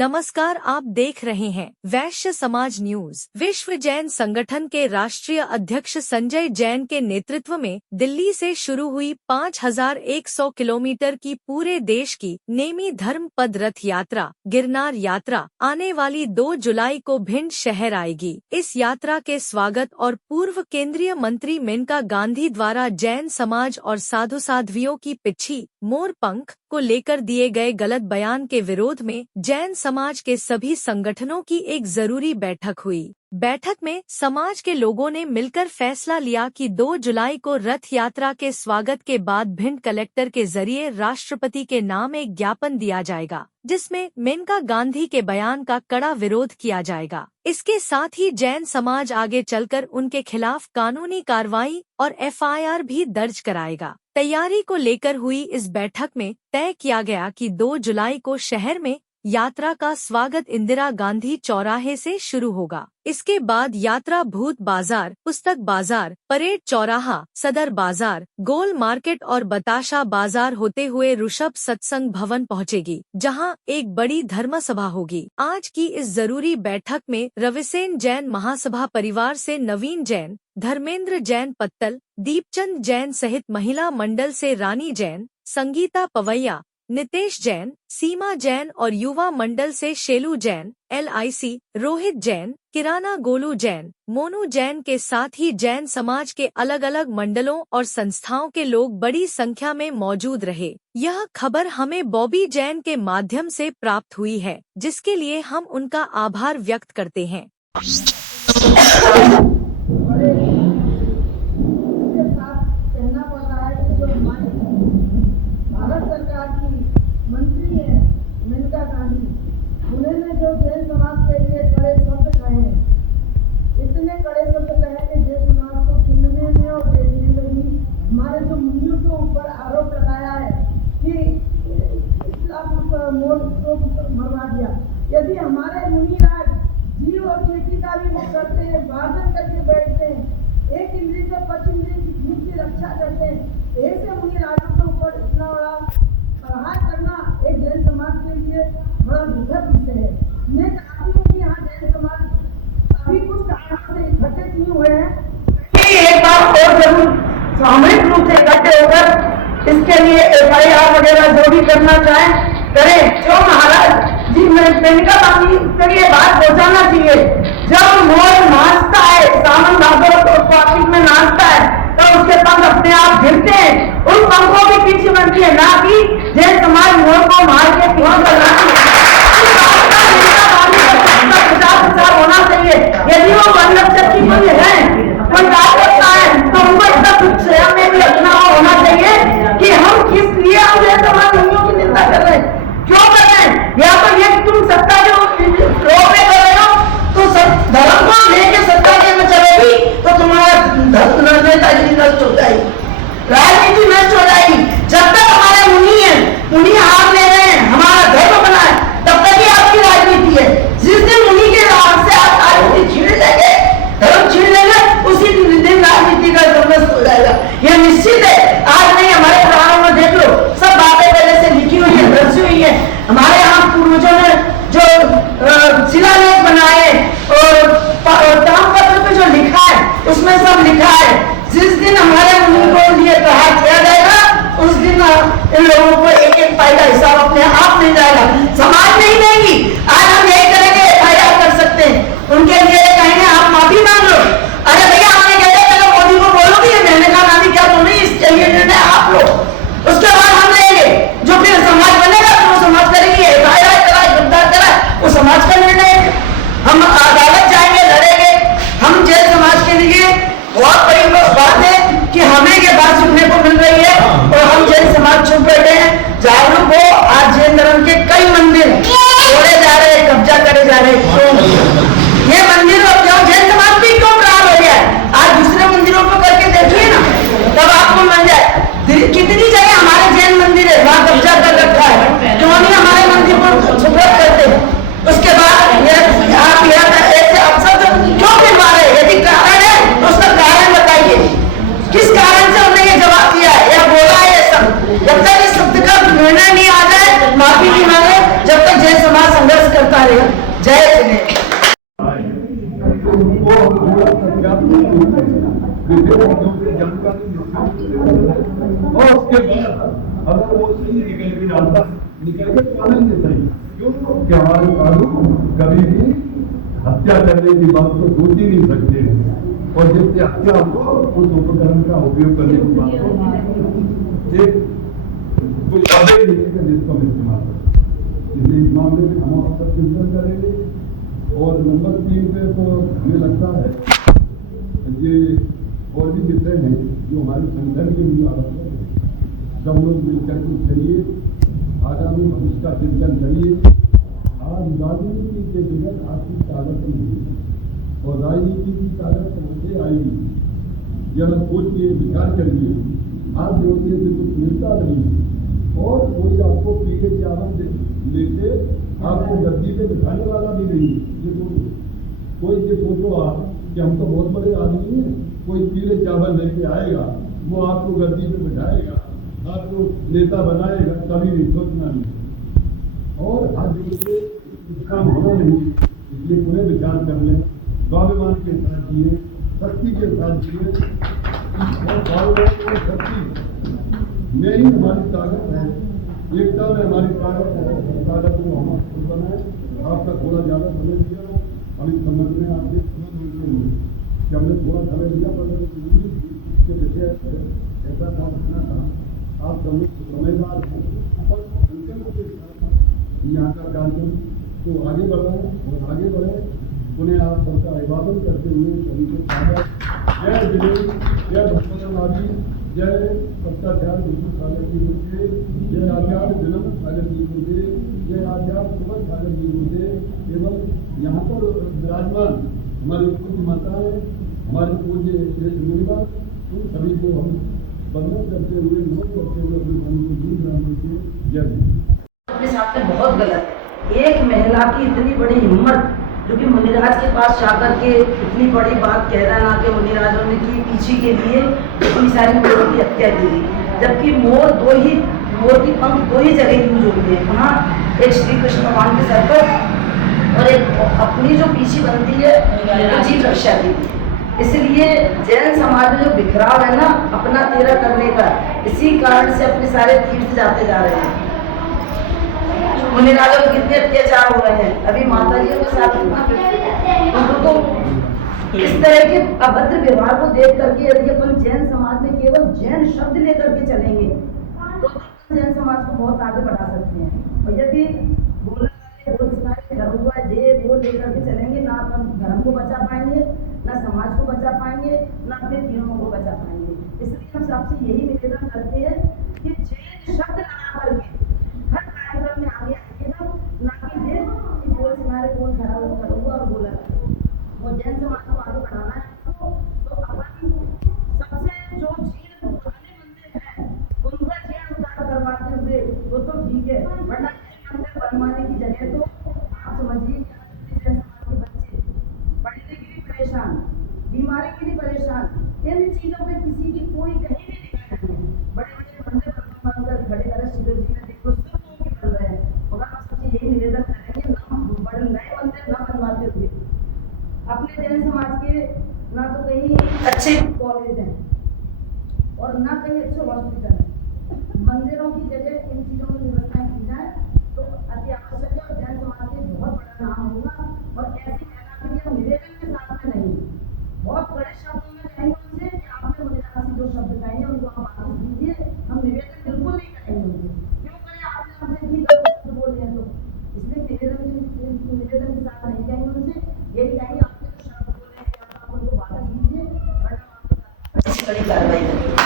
नमस्कार, आप देख रहे हैं वैश्य समाज न्यूज। विश्व जैन संगठन के राष्ट्रीय अध्यक्ष संजय जैन के नेतृत्व में दिल्ली से शुरू हुई 5100 किलोमीटर की पूरे देश की नेमी धर्म पद रथ यात्रा गिरनार यात्रा आने वाली 2 जुलाई को भिंड शहर आएगी। इस यात्रा के स्वागत और पूर्व केंद्रीय मंत्री मेनका गांधी द्वारा जैन समाज और साधु साध्वियों की पिच्छी मोरपंख को लेकर दिए गए गलत बयान के विरोध में जैन समाज के सभी संगठनों की एक जरूरी बैठक हुई। बैठक में समाज के लोगों ने मिलकर फैसला लिया कि 2 जुलाई को रथ यात्रा के स्वागत के बाद भिंड कलेक्टर के जरिए राष्ट्रपति के नाम एक ज्ञापन दिया जाएगा, जिसमें मेनका गांधी के बयान का कड़ा विरोध किया जाएगा। इसके साथ ही जैन समाज आगे चलकर उनके खिलाफ कानूनी कार्रवाई और FIR भी दर्ज कराएगा। तैयारी को लेकर हुई इस बैठक में तय किया गया कि 2 जुलाई को शहर में यात्रा का स्वागत इंदिरा गांधी चौराहे से शुरू होगा। इसके बाद यात्रा भूत बाजार, पुस्तक बाजार, परेड चौराहा, सदर बाजार, गोल मार्केट और बताशा बाजार होते हुए ऋषभ सत्संग भवन पहुंचेगी, जहां एक बड़ी धर्म सभा होगी। आज की इस जरूरी बैठक में रविसेन जैन महासभा परिवार से नवीन जैन, धर्मेंद्र जैन पत्तल, दीपचंद जैन सहित महिला मंडल से रानी जैन, संगीता पवैया, नितेश जैन, सीमा जैन और युवा मंडल से शेलू जैन, LIC, रोहित जैन, किराना गोलू जैन, मोनू जैन के साथ ही जैन समाज के अलग अलग मंडलों और संस्थाओं के लोग बड़ी संख्या में मौजूद रहे। यह खबर हमें बॉबी जैन के माध्यम से प्राप्त हुई है, जिसके लिए हम उनका आभार व्यक्त करते हैं। मंत्री है मेनका गांधी, उन्होंने जो जैन समाज के लिए कड़े शब्द कहे, इतने कड़े शब्द कहे कि जैन समाज को सुनने में और देखने में भी हमारे जो मुनियों के ऊपर आरोप लगाया है कि इस्लाम मोड़ को मरवा दिया। यदि हमारे मुनि राज जीव और खेती का भी वो करते हैं, वादन करके बैठते हैं, एक इंद्री से 5 इंद्री की रक्षा करते हैं, ऐसे मुनि राजों के ऊपर इतना बड़ा प्रहार करना एक जैन समाज के लिए बड़ा दुखद विषय है। मैं चाहती हूँ कि यहाँ जैन समाज अभी कुछ कारणों से इकट्ठे नहीं हुए हैं, एक बार और जरूर सामूहिक रूप से इकट्ठे होकर इसके लिए FIR वगैरह जो भी करना चाहें करें। जो महाराज जी मेनका गांधी तक ये बात पहुँचाना चाहिए, जब मोर नाचता है, सावन भादव कार्तिक में नाचता है, तो उसके पंख अपने आप गिरते हैं, उन पंखों के पीछे बनती है, ना कि जैन समाज मोर को मार के क्यों कर रहा है। प्रचार होना चाहिए। यदि वो वल्लभ शक्ति कोई है, कोई बात करता है, तो उनको इतना कुछ स्वयं में भी अपना होना चाहिए कि हम किस लिए हम जैन समाज मुनियों की निंदा कर रहे हैं, क्यों कर रहे हैं। या तो ये तुम सत्ता जो लोग में कर रहे हो, तो धर्म को लेके सत्ता में चलेगी तो तुम्हारा नेतागिरी नष्ट हो जाएगी, राजनीति नष्ट हो जाएगी। जब तक हमारे मुनि है, मुनि हाथ ले रहे हैं, हमारा धर्म बना है, तब तक ही आपकी राजनीति है। जिस दिन मुनि के राज से आप राजनीति छीन लेंगे, धर्म छीन लेंगे, उसी दिन राजनीति का नष्ट हो जाएगा। यह निश्चित है। आज नहीं, हमारे पुराणों में देख लो, सब बातें पहले से लिखी हुई है, दर्जी हुई है। हमारे यहाँ पूर्वजों ने जो शिलालेख बनाए और ताम्रपत्र पे जो लिखा है, उसमें सब लिखा है। जिस दिन हमारे मुनि को लिए प्रहार किया जाएगा, उस दिन इन लोगों को एक एक फायदा हिसाब अपने आप मिल जाएगा, समाज नहीं देगी। आज हम यही करेंगे, FIR कर सकते हैं, उनके लिए कहेंगे आप माफी मांग लो। अरे भैया, हमने कहते चलो मोदी को बोलो कि मेनका गांधी क्या बोल रही, इसके लिए निर्णय आप लो, उसके बाद हम लेंगे। जो फिर समाज बनेगा तो वो समाज करेगी, FIR कराए, गिरफ्तार कराए, वो समाज का निर्णय है। हम अदालत जाएंगे, लड़ेंगे। हम जैन समाज के लिए बहुत बड़ी बात है कि हमें ये बात सुनने को मिल रही है और हम जैन समाज चुप बैठे हैं। जागरूक हो, आज जैन धर्म के कई मंदिर तोड़े जा रहे हैं, कब्जा करे जा रहे हैं। तो ये मंदिर और जैन समाज भी क्यों प्रहार हो गया है, आज दूसरे मंदिरों को करके देखिए ना, तब आपको मिल जाए। कितनी जगह हमारे जैन मंदिर है, वहाँ कब्जा कर रखा है, क्यों नहीं हमारे मंदिर को सुप्रत करते हैं। उसके बाद आप ऐसे अवसर क्यों मिलवा रहे हैं, यदि कारण है तो उसका कारण बताइए, किस कारण से उन्होंने ये जवाब दिया है या बोला है ये सब। जब तक इस शब्द का निर्णय नहीं आ जाए, माफी नहीं मांगे, जब तक जैन समाज संघर्ष करता जानकारी और उसके बाद अगर वो सही निकल के जाता निकल के तो आनंद सही क्यों कि हमारे कानून कभी भी हत्या करने की बात तो सोच ही नहीं सकते हैं और जिससे हत्या हो उस उपकरण का उपयोग करने की बात को एक कुछ अवैध नहीं है जिसको हम इस्तेमाल करें। इसलिए इस मामले में हम अक्सर चिंतन करेंगे। और नंबर 3 पे तो हमें लगता है ये और भी विषय हैं जो हमारे संगठन के लिए आवश्यक है। सब लोग मिलकर के चलिए आगामी भविष्य का चिंतन करिए। आज राजनीति के बगैर आपकी ताकत नहीं है और राजनीति की ताकत हमसे आएगी। जरा सोचिए विचार करिए आप जोड़ने से कुछ मिलता नहीं और कोई आपको पीले चावल लेके आपको गद्दी पे बिठाने वाला भी नहीं। ये कोई ये सोचो आप कि हम तो बहुत बड़े आदमी हैं, कोई पीले चावल लेके आएगा वो आपको गद्दी पे बिठाएगा आपको नेता बनाएगा, कभी नहीं सोचना नहीं और हाथ जोड़ के काम होना नहीं। इसलिए पूरे विचार कर लें, स्वाभिमान के साथ जिए, शक्ति के साथ जिए और स्वाभिमान में शक्ति में ही हमारी ताकत है, एकता में हमारी ताकत है। ताकत को हम खुद बनाए। आपका थोड़ा ज़्यादा समय दिया हम इस संबंध में आपसे क्षमा मांगते हैं कि हमने थोड़ा समय दिया पर जरूरी थी कि जैसे ऐसा काम करना था। आप समझदार हैं और संकल्प के साथ यहाँ का कार्यक्रम तो आगे बढ़ाएं और आगे बढ़े। उन्हें आप सबका अभिवादन करते हुए सभी को स्वागत। जय विजय, जय भगवतवादी, जय सत्ताचार बिल्कुल सागर जी मुझे, जय आचार्य जन्म सागर जी मुझे, जय आचार्य सुमन सागर जी मुझे एवं यहाँ पर विराजमान हमारी पूज्य माताएं, हमारे पूज्य श्रेष्ठ मुनिवर, उन सभी को हम वंदन करते हुए नमन करते हुए अपने मन को दूर रहने के जय। अपने साथ में बहुत गलत है। एक महिला की इतनी बड़ी हिम्मत जो कि मुनिराज के पास जाकर के इतनी बड़ी बात कह रहा ना कि मुनिराजों ने की पीछे के लिए इतनी सारी मोरों की हत्या की गई, जबकि मोर की पंख दो ही जगह यूज होते हैं। वहाँ एक श्री कृष्ण भगवान के सर पर और एक अपनी जो पीछे बनती है वो जीव रक्षा की। इसलिए जैन समाज में जो बिखराव है ना अपना तेरा करने का, इसी कारण से अपने सारे तीर्थ जाते जा रहे हैं। मुनिराजों पर कितने अत्याचार हो रहे हैं। अभी माता जी के साथ उनको इस तरह के अभद्र व्यवहार को देख करके यदि अपन जैन समाज में केवल जैन शब्द लेकर के चलेंगे तो जैन समाज को बहुत आगे बढ़ा सकते हैं। और यदि धर्म हुआ ये वो लेकर के चलेंगे ना अपन धर्म को बचा पाएंगे, ना समाज को बचा पाएंगे, ना अपने पीढ़ियों को बचा पाएंगे। इसलिए हम सबसे यही निवेदन करते हैं कि जैन शब्द लगा करके हर कार्यक्रम में आगे आइएगा, ना कि ये कि बोल सिनारे कौन खड़ा हुआ और बोला वो जैन समाज को आगे बढ़ाना है तो अपन सबसे जो जीर्ण पुराने मंदिर हैं उनका जीर्ण उद्धार करवाते हुए वो तो ठीक है, वरना मंदिर बनवाने की जगह तो आप समझिए जैन समाज के बच्चे पढ़ने के लिए परेशान, बीमारी के लिए परेशान, इन चीजों पे किसी की कोई कहीं भी निगाह नहीं है। बड़े बड़े मंदिर बनकर खड़े कर शिविर जी में देखो सब लोग बन रहे हैं। मगर हम सबसे यही निवेदन करेंगे ना बड़े नए मंदिर ना बनवाते हुए अपने जैन समाज के ना तो कहीं अच्छे कॉलेज हैं और ना कहीं अच्छे हॉस्पिटल हैं। मंदिरों की जगह इन चीजों की व्यवस्थाएं की जाए तो अति आवश्यक है और जैन समाज के बहुत बड़ा नाम होगा। और ऐसी महिला के लिए हम निवेदन के साथ में नहीं बहुत बड़े शब्दों में कहेंगे उनसे कि आपने मुनिराज जो शब्द कहे उनको आप वापस दीजिए। हम निवेदन बिल्कुल नहीं करेंगे उनसे, क्यों करें आपने हमसे इतनी गलत शब्द बोले हैं तो इसलिए निवेदन के साथ नहीं कहेंगे उनसे, यही कहेंगे आपने जो शब्द बोले हैं आप उनको वापस दीजिए वरना आपके साथ बड़ी कार्रवाई करेंगे।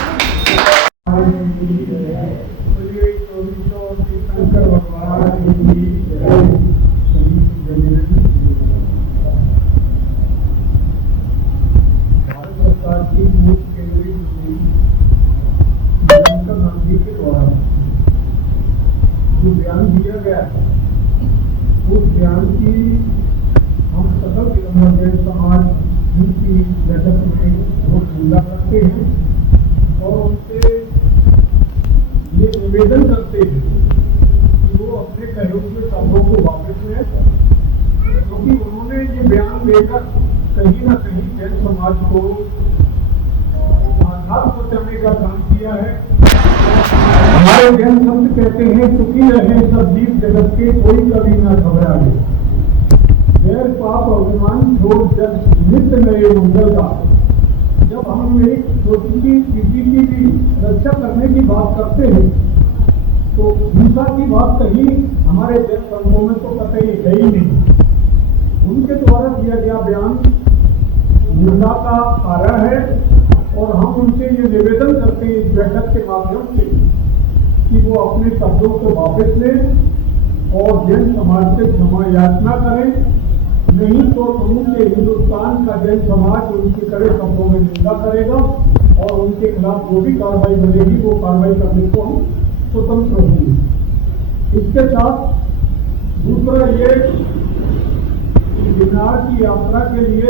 गांधी के द्वारा जो बयान दिया गया है उस बयान की हम सकल जैन समाज उनकी बैठक में बहुत निंदा करते हैं और उनसे ये निवेदन करते हैं कि वो अपने कहे हुए शब्दों को वापस लें, क्योंकि उन्होंने ये बयान देकर कहीं ना कहीं जैन समाज को है। हमारे जैन संत कहते हैं सुखी रहे सब जीव जगत के, कोई कभी न घबराए। वैर पाप अभिमान छोड़ जब नित्य नए मंगल का। जब हम एक छोटी सी चीटी की भी रक्षा करने की बात करते हैं तो हिंसा की बात कहीं हमारे जैन संतों में तो कतई है ही नहीं। उनके द्वारा दिया गया बयान निंदा का कारण है और हम उनसे ये निवेदन करते हैं इस बैठक के माध्यम से कि वो अपने शब्दों को वापस लें और जैन समाज से क्षमा याचना करें। नहीं तो समूचे हिंदुस्तान का जैन समाज उनके कड़े शब्दों में निंदा करेगा और उनके खिलाफ जो भी कार्रवाई बनेगी वो कार्रवाई करने को हम स्वतंत्र होंगे। इसके साथ दूसरा ये गिरनार की यात्रा के लिए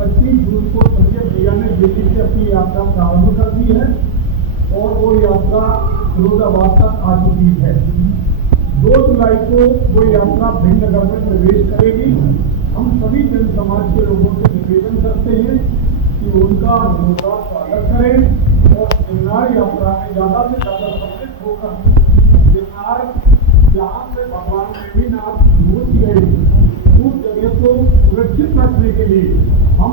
25 जून को संजय भैया ने दिल्ली से अपनी यात्रा प्रारंभ कर दी है और वो यात्रा फिरोजाबाद तक आ चुकी है। 2 जुलाई को वो यात्रा भिंडनगर में प्रवेश करेगी। हम सभी जन समाज के लोगों से निवेदन करते हैं कि उनका जोरदार स्वागत करें और गिरनार यात्रा में ज्यादा से ज्यादा सम्मिलित होकर गिरनार जहाँ से भगवान देवीनाथ मूर्ति गए उस जगह को सुरक्षित रखने के लिए हम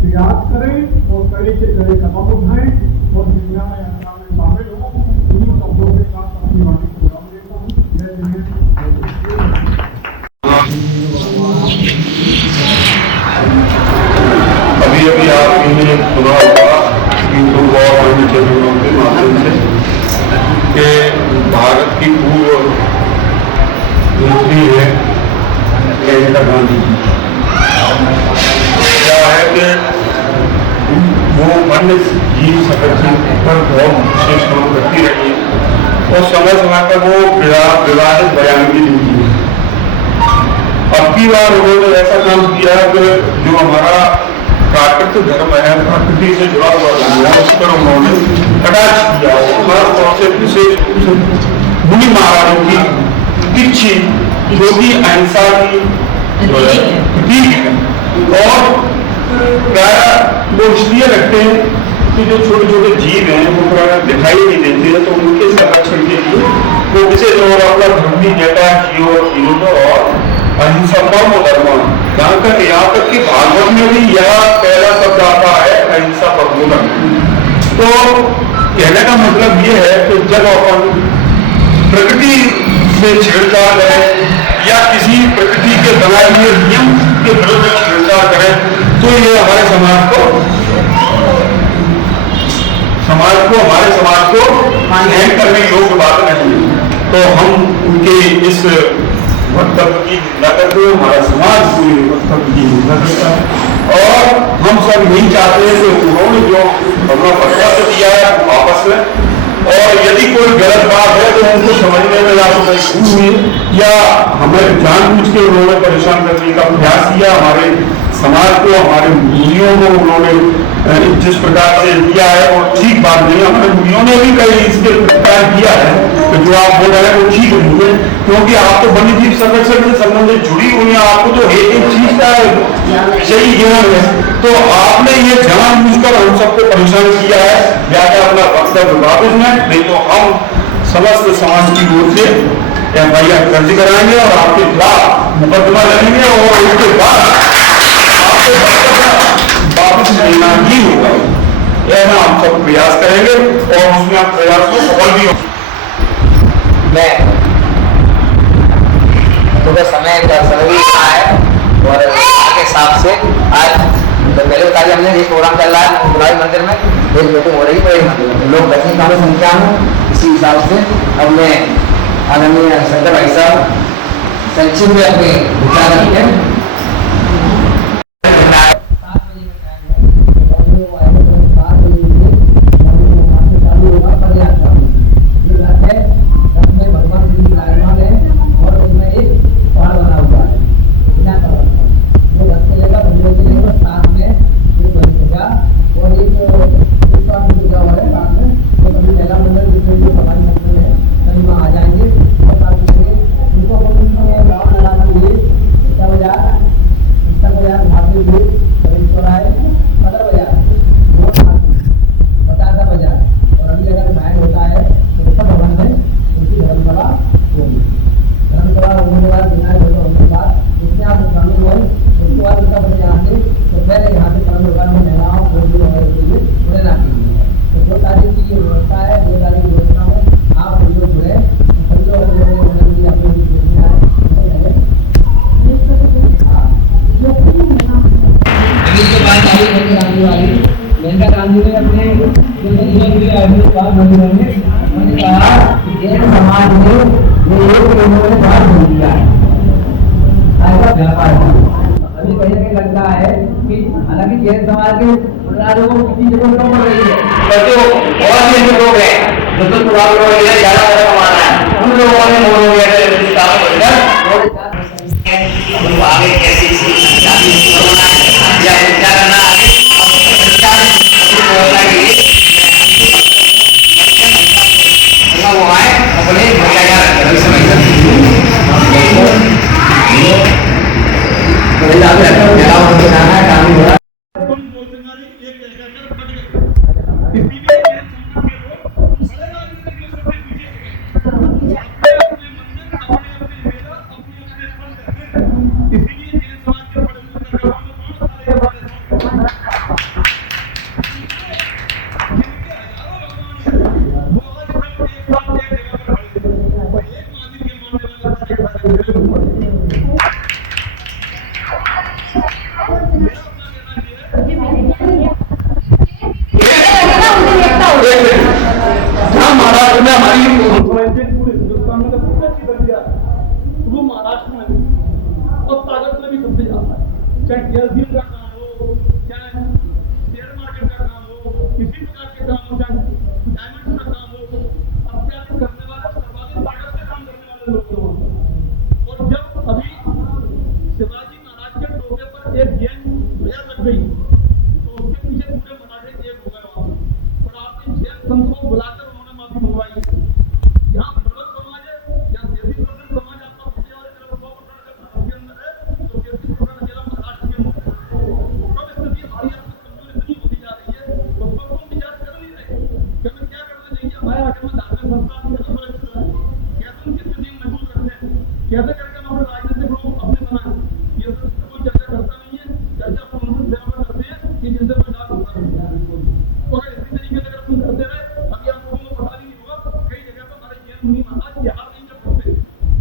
प्रयास करें और कड़े से कड़े कदम उठाएं और गिरनार यात्रा में शामिल हों। इन्हीं शब्दों के साथ अपनी वाणी को विराम देता हूँ। जय हिंद। अभी अभी आपने सुना होगा यूट्यूब और अन्य चैनलों के माध्यम से कि भारत की पूर्व मंत्री है इंदिरा गांधी जी। क्या है कि वो वन्य जीव संरक्षण पर बहुत विशेष काम करती रही है और समय समय पर वो विवादित बयान भी देती है। अब की बार उन्होंने ऐसा काम किया कि जो हमारा प्राकृतिक धर्म है, प्रकृति से जुड़ा हुआ धर्म है, उस पर उन्होंने कटाक्ष किया। खास तौर से विशेष रूप से मुनि महाराजों की इच्छी जो कि अहिंसा की प्रतीक है और प्राय वो इसलिए रखते हैं कि जो छोटे छोटे जीव हैं वो प्राय दिखाई नहीं देते हैं तो उनके संरक्षण के लिए वो विशेष और अपना धर्म भी देता है और अहिंसा परमो धर्म। यहाँ तक कि भागवत में भी यह पहला शब्द आता है अहिंसा परमो धर्म। तो कहने का मतलब ये है कि जब अपन प्रकृति से छेड़छाड़ करें या किसी प्रकृति के बनाए हुए नियम के विरुद्ध छेड़छाड़ करें तो ये हमारे समाज को हमारे समाज को सहन करने योग्य बात नहीं। तो हम उनके इस वक्तव्य की निंदा करते हैं, हमारा समाज पूरे वक्तव्य की निंदा करता है और हम सब यही चाहते हैं कि उन्होंने जो अपना वक्तव्य दिया है वापस लें और यदि कोई गलत बात है तो उनको समझने में या तो भूल हुई या हमें जानबूझ के उन्होंने परेशान करने का प्रयास किया। हमारे समाज को, हमारे मुनियों को उन्होंने जिस प्रकार से दिया है और ठीक बात नहीं। हमारे मुनियों ने भी कई इसके प्रकार किया है कि जो आप बोल रहे हैं वो ठीक नहीं है क्योंकि आप तो वन्य जीव संरक्षण से संबंधित जुड़ी हुई है, आपको तो एक चीज का विषय ज्ञान है। तो आपने ये जानबूझकर हम सबको परेशान किया है। जाकर अपना वक्तव्य वापस में नहीं तो हम समस्त समाज की ओर से एफआईआर दर्ज कराएंगे और आपके खिलाफ मुकदमा लड़ेंगे और उसके बाद वापस लेना ही होगा। यह हम सब प्रयास करेंगे और उसमें आप प्रयास को सफल भी होंगे। मैं तो समय का समय है और के हिसाब से आज तो पहले बता दिया हमने ये प्रोग्राम चल रहा है गुलाबी मंदिर में एक मीटिंग हो रही है लोग बची कम संख्या में। इसी हिसाब से अब मैं आदरणीय शंकर भाई साहब संक्षिप्त में अपने विचार रखते हैं। आ जाएंगे और उनको उन्होंने कहा कि जैन समाज में ये एक इन्होंने बात बोल दिया है ऐसा व्यापार है। अभी कहीं कहीं लगता है कि हालांकि जैन समाज के लोगों को किसी जगह कम पड़ रही है, और भी ऐसे लोग हैं जो तो पुराने लोग हैं ज्यादा पैसा कमाना है, उन लोगों ने मोड़ हो गया आगे कैसे या क्या करना आगे वो आए अपने भैया महाराष्ट्र में हमारी पूरे हिंदुस्तान में वो महाराष्ट्र में और ताकत में भी सबसे ज्यादा है, चाहे गैस का काम हो, चाहे शेयर मार्केट का काम हो, किसी प्रकार के काम हो, चाहे डायमंड का काम हो, अत्याधिक करने वाले सर्वाधिक ताकत से काम करने वाले लोग हैं। और जब अभी शिवाजी महाराज के टोपे पर एक गेंद ध्वजा लग गई तो उसके पीछे पूरे मराठे एक हो गए वहां और आपने जैन संत को बुलाकर उन्होंने माफी मंगवाई। यहाँ पर्वत समाज है, यहाँ 33% समाज आपका सबसे ज्यादा 100% के अंदर है, तो 33% अकेला महाराष्ट्र के अंदर है। तब स्थिति हमारी आपसे कमजोर इतनी होती जा रही है, उस पर हम विचार कर नहीं रहे कि हमें क्या करना चाहिए। हमारे आगे में धार्मिक संस्था कैसे सुरक्षित है, कैसे उनकी स्थिति में महसूस रखते हैं, कैसे करके हम अपने राजनीतिक लोग अपने बनाए, ये सब कोई चर्चा करता नहीं है। चर्चा हम उनसे सेवा करते हैं कि जिनसे कोई लाभ होता नहीं है। और इसी तरीके से अगर हम करते रहे, अभी आप लोगों को पता नहीं होगा कई जगह पर हमारे जैन मुनि महाराज बिहार नहीं कर सकते,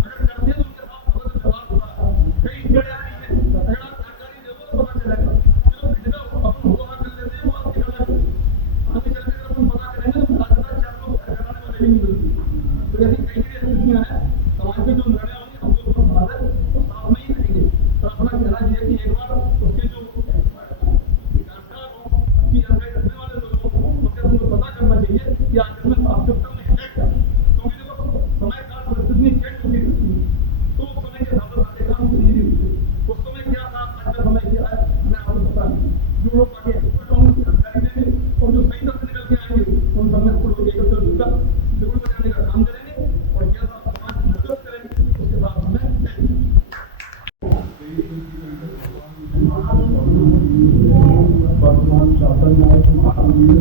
अगर करते हैं तो उनके साथ बहुत व्यवहार होता है। कई जगह ऐसी है, अगर आप जानकारी दोगे तो पता चलेगा। चलो जगह अपन होगा कर लेते हैं, वो आपकी गलत है। आगे चल के अगर अपन पता करेंगे तो महाराज का 4 लोग कराने वाले भी नहीं मिलते। तो ऐसी कई जगह स्थितियां हैं, समाज में जो निर्णय होंगे हम लोग साथ है तो साथ में ही रहेंगे। तो अपना कहना चाहिए कि एक बार उसके जो जानकार हो, अच्छी जानकारी रखने वाले लोग हो, उनसे तुमको पता करना चाहिए कि आखिर में आवश्यकता में है क्या। क्योंकि देखो समय काल परिस्थिति चेंज होती रहती है, तो उस समय के हिसाब से सारे काम नहीं होते। उस समय क्या था, आज का समय क्या है, हमें आपको पता नहीं। जो लोग आगे एक्सपर्ट होंगे उनकी जानकारी देंगे और जो सही तरह से निकल के आएंगे उन सब में लोग एकत्र होकर बिगड़ बचाने का काम करेंगे और जैसा समाज की मदद करेंगे उसके साथ हमें वर्तमान शासन नायक महावीर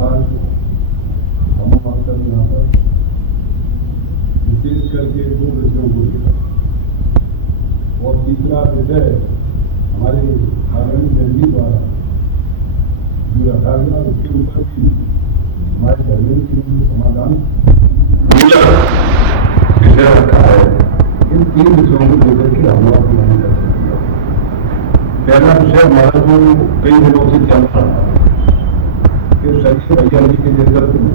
आज हम आकर यहाँ पर विशेष करके 2 विषयों को लिखा और तीसरा विषय हमारे आदरणीय जैन द्वारा जो रखा गया उसके ऊपर भी हमारे धर्मेंद्र के लिए समाधान विषय रखा है। इन 3 विषयों को लेकर के हम लोग नहीं कर सकते। पहला विषय हमारा जो कई दिनों से चल रहा है कि सचिव भैया जी के नेतृत्व में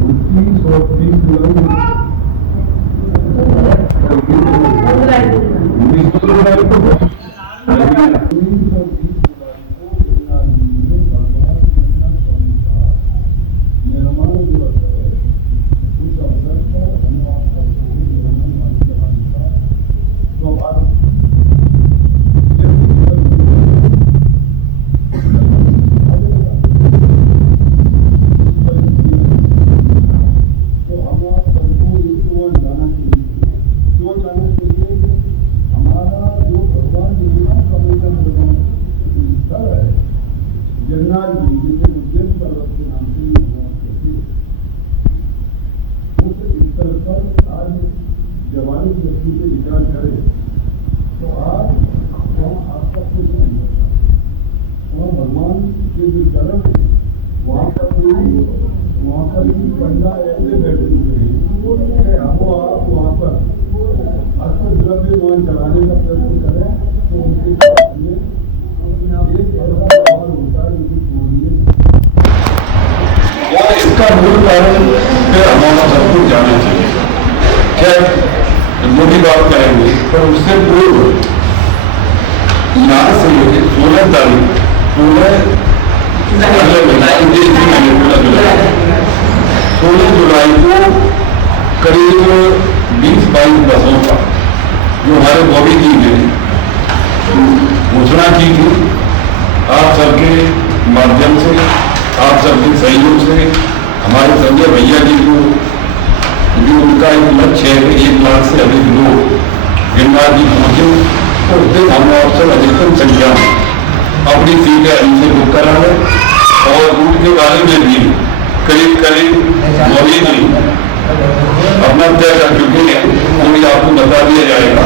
29 और 30 जुलाई जगन्नाथ जी जिसे उज्जैन पर्वत के नाम से कहते हैं, उस स्तर पर आज जवानी व्यक्ति से विचार करें तो आज वहाँ आपका कुछ नहीं होता। वहाँ भगवान के जो चरण है वहाँ पर भी पंडा ऐसे बैठे हुए हैं आंदोलन कराने का प्रयत्न करें तो उनके सामने एक ऐसा सवाल होता है जो बोलिए। और इसका मूल कारण फिर हमारा सब कुछ जाना चाहिए। क्या मोदी बात करेंगे पर उससे पूर्व यहाँ से लेकर 16 तारीख 16 जुलाई को करीब 20-22 बसों का जो हमारे मोदी जी ने घोषणा की थी, आप सबके माध्यम से, आप सबके सहयोग से हमारे संजय भैया जी को जो उनका एक लक्ष्य है कि 1 लाख से अधिक लोग गिरनार जी पहुंचे, तो उस दिन हम अवसर अधिकतम संख्या में अपनी सीटें हमसे बुक करा है। और उनके बारे में भी करीब मोदी जी अपना तय कर चुके हैं, वो भी आपको बता दिया जाएगा।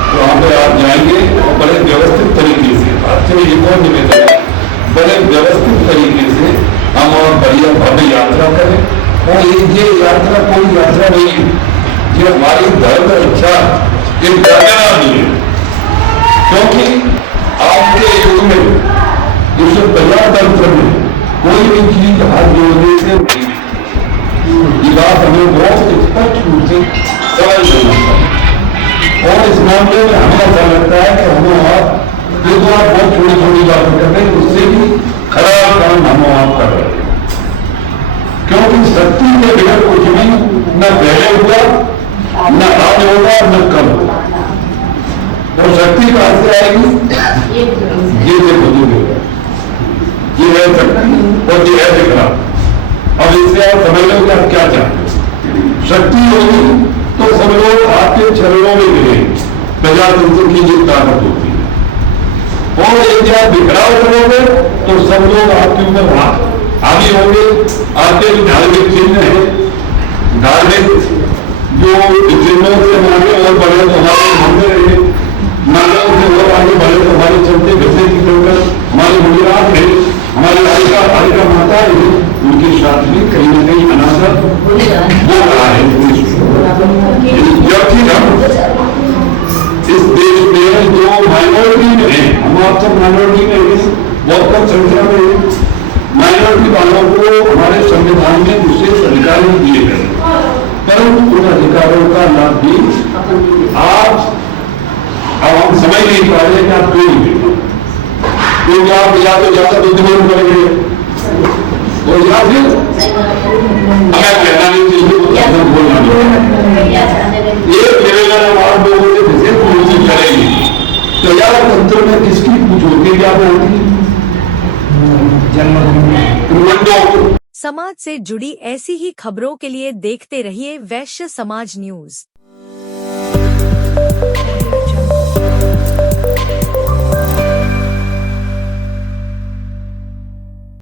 तो वहाँ पर आप जाएंगे और बड़े व्यवस्थित तरीके से, आपसे ये कौन निवेदन है, बड़े व्यवस्थित तरीके से हम और बढ़िया भव्य यात्रा करें। और ये यात्रा कोई यात्रा नहीं है, ये हमारी धर्म रक्षा एक गर्जना भी है। क्योंकि आज के युग में इस प्रजातंत्र में कोई भी चीज हाथ जोड़ने से नहीं, ये बात हमें बहुत स्पष्ट रूप से समझ लेना चाहिए। और इस मामले में हमें ऐसा लगता है कि हमें आप बहुत छोटी बातें कर रहे हैं, उससे भी खराब काम हम आप कर रहे हैं। क्योंकि शक्ति के बिना कुछ भी न पहले हुआ, न आज होगा, न कल होगा। और शक्ति कहां से आएगी? ये देखो ये है शक्ति और ये है विकराल। अब इससे आप समझ लो कि आप क्या चाहते हो। शक्ति होगी तो सब लोग आपके चरणों में गिरे, प्रजातंत्र की ये ताकत होती है। और यदि आप बिखराव करोगे तो सब लोग आपके ऊपर हावी होंगे। आपके जो धार्मिक चिन्ह है, धार्मिक जो चिन्हों से मांगे और बड़े तो हमारे मंदिर है, मंदिरों से और आगे बढ़े तो हमारे चलते घसे की लोग हमारे गुजरात है, हमारे हरिका माता है, उनके साथ भी कहीं न कहीं अनादर हो रहा है। जबकि हम इस देश में जो माइनॉरिटी में है, हम आप सब माइनॉरिटी में हैं, बहुत कम संख्या में माइनॉरिटी वालों को हमारे संविधान में विशेष अधिकार भी दिए गए, परंतु उन अधिकारों का लाभ भी आज अब हम समझ नहीं पा रहे कि आप क्यों नहीं देते। क्योंकि आप या तो ज्यादा बुद्धिमान करेंगे और या फिर अगर कहना नहीं चाहिए बोलना नहीं। ये निवेदन हमारे लोगों से विशेष रूप से करेंगे तो यार तंत्र में किसकी पूछ होती क्या बोलती जन्म। समाज से जुड़ी ऐसी ही खबरों के लिए देखते रहिए वैश्य समाज न्यूज।